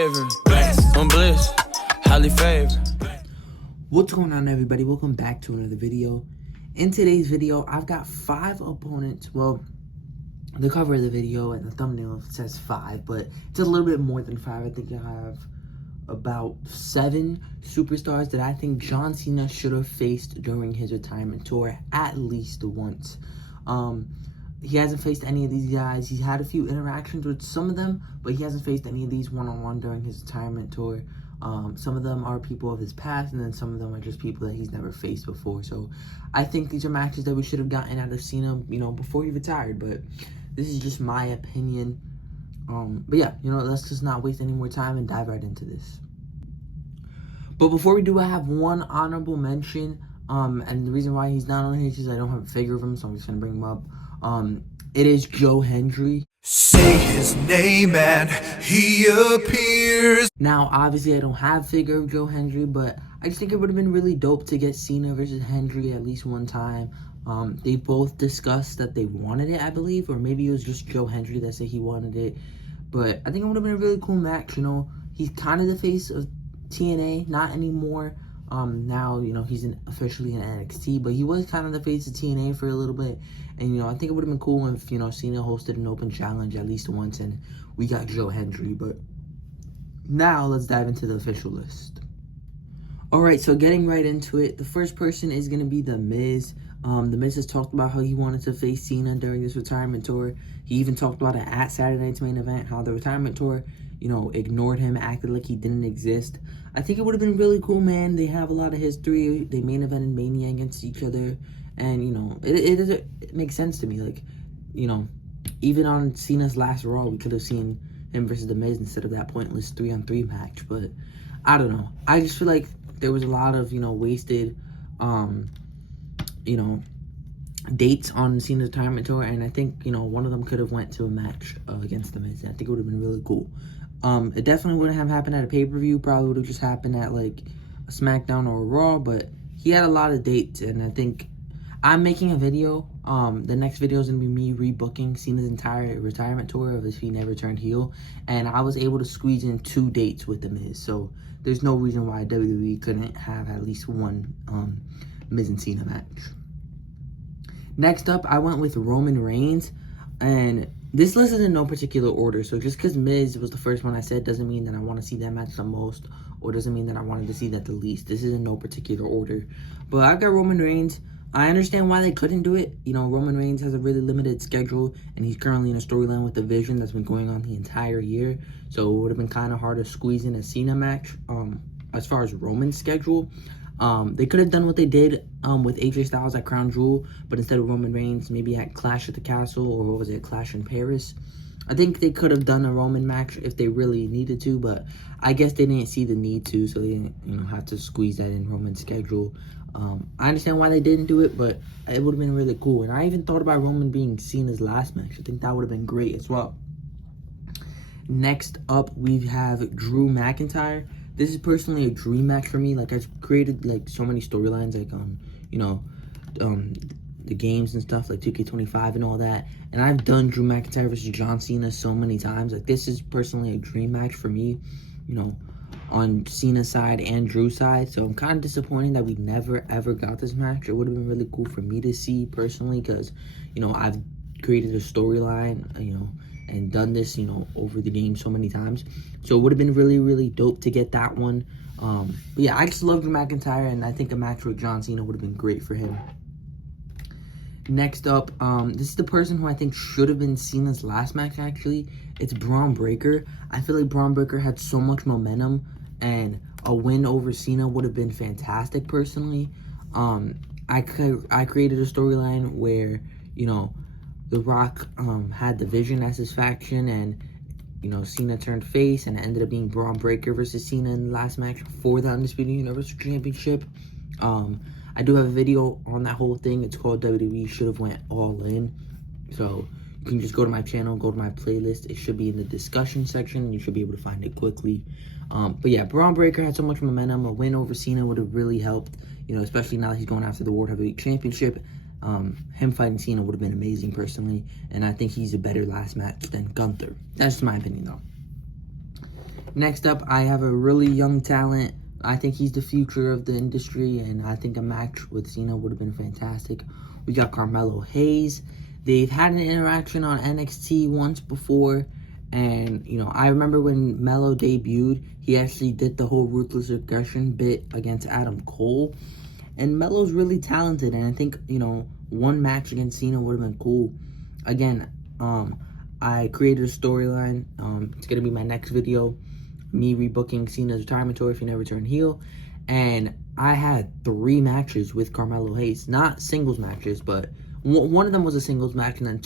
favorite. I'm bliss, highly favored. What's going on, everybody? Welcome back to another video. In today's video, I've got 5 opponents. Well, the cover of the video and the thumbnail says 5, but it's a little bit more than 5. I think I have about 7 superstars that I think John Cena should have faced during his retirement tour at least once. He hasn't faced any of these guys. He's had a few interactions with some of them, but he hasn't faced any of these one-on-one during his retirement tour. Some of them are people of his past, and then some of them are just people that he's never faced before. So I think these are matches that we should have gotten out of Cena, before he retired. But this is just my opinion. But yeah, let's just not waste any more time and dive right into this. But before we do, I have one honorable mention. And the reason why he's not on here is because I don't have a figure of him, so I'm just gonna bring him up. It is Joe Hendry. Say his name and he appears. Now, obviously, I don't have a figure of Joe Hendry, but I just think it would have been really dope to get Cena versus Hendry at least one time. They both discussed that they wanted it, I believe, or maybe it was just Joe Hendry that said he wanted it. But I think it would have been a really cool match. He's kind of the face of TNA, not anymore. Now, he's officially in NXT, but he was kind of the face of TNA for a little bit. And, I think it would have been cool if, Cena hosted an open challenge at least once and we got Joe Hendry. But now let's dive into the official list. All right, so getting right into it, the first person is going to be The Miz. The Miz has talked about how he wanted to face Cena during this retirement tour. He even talked about it at Saturday Night's Main Event, how the retirement tour, ignored him, acted like he didn't exist. I think it would have been really cool, man. They have a lot of history. They main evented Mania against each other. And, it makes sense to me. Like, even on Cena's last Raw, we could have seen him versus The Miz instead of that pointless 3-on-3 match. But, I don't know. I just feel like there was a lot of, wasted, dates on Cena's retirement tour. And I think, one of them could have went to a match against The Miz. I think it would have been really cool. It definitely wouldn't have happened at a pay-per-view. Probably would have just happened at, like, a SmackDown or a Raw. But he had a lot of dates, and I think I'm making a video. The next video is going to be me rebooking Cena's entire retirement tour of if he never turned heel. And I was able to squeeze in 2 dates with The Miz. So there's no reason why WWE couldn't have at least one Miz and Cena match. Next up, I went with Roman Reigns. And this list is in no particular order. So just because Miz was the first one I said doesn't mean that I want to see that match the most, or doesn't mean that I wanted to see that the least. This is in no particular order. But I've got Roman Reigns. I understand why they couldn't do it. Roman Reigns has a really limited schedule, and he's currently in a storyline with the Vision that's been going on the entire year. So it would have been kind of hard to squeeze in a Cena match as far as Roman's schedule. They could have done what they did with AJ Styles at Crown Jewel, but instead of Roman Reigns, maybe at Clash at the Castle, or what was it, Clash in Paris. I think they could have done a Roman match if they really needed to, but I guess they didn't see the need to, so they didn't, have to squeeze that in Roman's schedule. I understand why they didn't do it, but it would have been really cool. And I even thought about Roman being Cena's last match. I think that would have been great as well. Next up, we have Drew McIntyre. This is personally a dream match for me. Like, I've created, like, so many storylines, like, the games and stuff, like 2K25 and all that. And I've done Drew McIntyre versus John Cena so many times. Like, this is personally a dream match for me, on Cena's side and Drew's side. So I'm kind of disappointed that we never, ever got this match. It would have been really cool for me to see personally because, I've created a storyline, and done this, over the game so many times. So it would have been really, really dope to get that one. But yeah, I just love Drew McIntyre, and I think a match with John Cena would have been great for him. Next up, this is the person who I think should have been Cena's last match, actually. It's Braun Breaker. I feel like Braun Breaker had so much momentum, and a win over Cena would have been fantastic, personally. I created a storyline where, The Rock had the Vision as his faction, and, Cena turned face, and it ended up being Braun Breaker versus Cena in the last match for the Undisputed Universal Championship. I do have a video on that whole thing. It's called WWE Should Have Went All In. So you can just go to my channel, go to my playlist. It should be in the discussion section, and you should be able to find it quickly. But yeah, Braun Breaker had so much momentum. A win over Cena would have really helped, especially now that he's going after the World Heavyweight Championship. Him fighting Cena would have been amazing, personally. And I think he's a better last match than Gunther. That's just my opinion, though. Next up, I have a really young talent. I think he's the future of the industry, and I think a match with Cena would have been fantastic. We got Carmelo Hayes. They've had an interaction on NXT once before, and, you know, I remember when Melo debuted, he actually did the whole Ruthless Aggression bit against Adam Cole, and Melo's really talented, and I think, you know, one match against Cena would have been cool. Again, I created a storyline. It's going to be my next video, me rebooking Cena's retirement tour if he never turned heel, and I had 3 matches with Carmelo Hayes, not singles matches, but one of them was a singles match, and then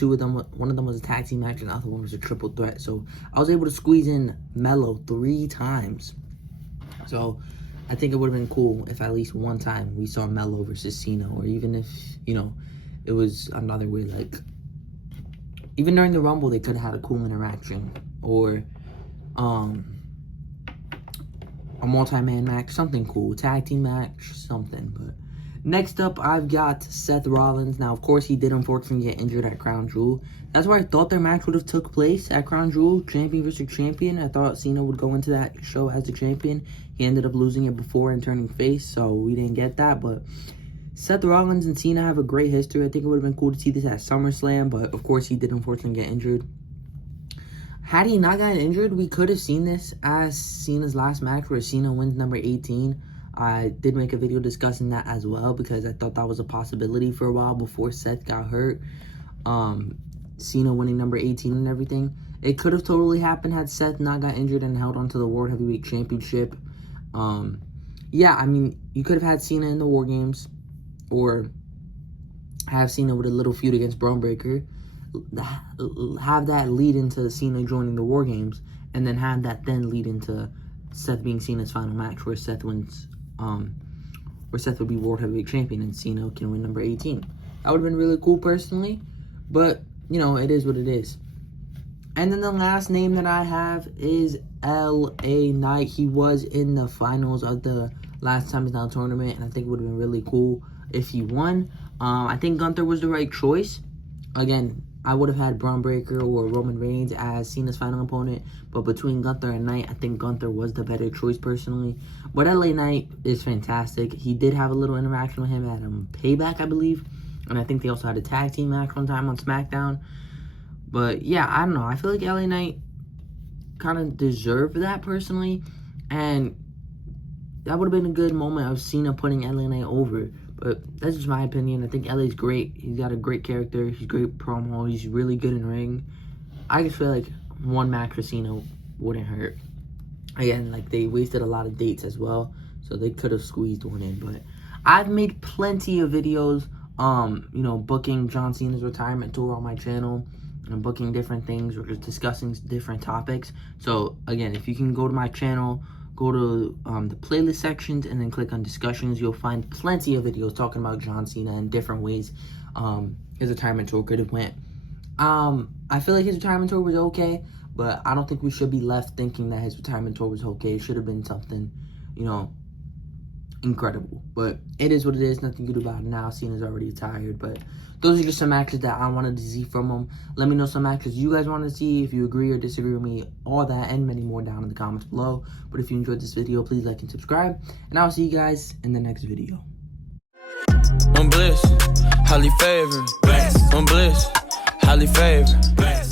one of them was a tag team match, and the other one was a triple threat. So I was able to squeeze in Melo 3 times. So I think it would have been cool if at least one time we saw Melo versus Cena, or even if, you know, it was another way, like, even during the Rumble, they could have had a cool interaction, or a multi-man match, something cool, tag team match, something. But next up, I've got Seth Rollins. Now, of course, he did unfortunately get injured at Crown Jewel. That's where I thought their match would have took place, at Crown Jewel, champion versus champion. I thought Cena would go into that show as the champion. He ended up losing it before and turning face, so we didn't get that. But Seth Rollins and Cena have a great history. I think it would have been cool to see this at SummerSlam, but of course, he did unfortunately get injured. Had he not gotten injured, we could have seen this as Cena's last match where Cena wins number 18. I did make a video discussing that as well because I thought that was a possibility for a while before Seth got hurt. Cena winning number 18 and everything. It could have totally happened had Seth not got injured and held on to the World Heavyweight Championship. Yeah, I mean, you could have had Cena in the War Games, or have Cena with a little feud against Braun Breaker. Have that lead into Cena joining the War Games, and then have that then lead into Seth being Cena's final match, where Seth wins, where Seth would be World Heavyweight Champion and Cena can win number 18. That would have been really cool personally, but, you know, it is what it is. And then the last name that I have is LA Knight. He was in the finals of the last Time Is Now tournament, and I think it would have been really cool if he won. I think Gunther was the right choice. Again, I would have had Braun Breaker or Roman Reigns as Cena's final opponent, but between Gunther and Knight, I think Gunther was the better choice personally. But LA Knight is fantastic. He did have a little interaction with him at Payback, I believe, and I think they also had a tag team match one time on SmackDown. But yeah, I don't know. I feel like LA Knight kind of deserved that personally, and that would have been a good moment of Cena putting LA Knight over. But that's just my opinion. I think LA's great. He's got a great character. He's great promo. He's really good in ring. I just feel like one match for Cena wouldn't hurt. Again, like, they wasted a lot of dates as well, so they could have squeezed one in. But I've made plenty of videos, you know, booking John Cena's retirement tour on my channel, and booking different things, or just discussing different topics. So again, if you can go to my channel, go to the playlist sections, and then click on discussions, you'll find plenty of videos talking about John Cena in different ways his retirement tour could have went. I feel like his retirement tour was okay, but I don't think we should be left thinking that his retirement tour was okay. It should have been something, you know, incredible. But it is what it is. Nothing good about it now. Cena's already retired. But those are just some matches that I wanted to see from him. Let me know some matches you guys want to see, if you agree or disagree with me, all that and many more down in the comments below. But if you enjoyed this video, please like and subscribe, and I'll see you guys in the next video. I'm bliss, highly favored. I'm bliss, highly favored.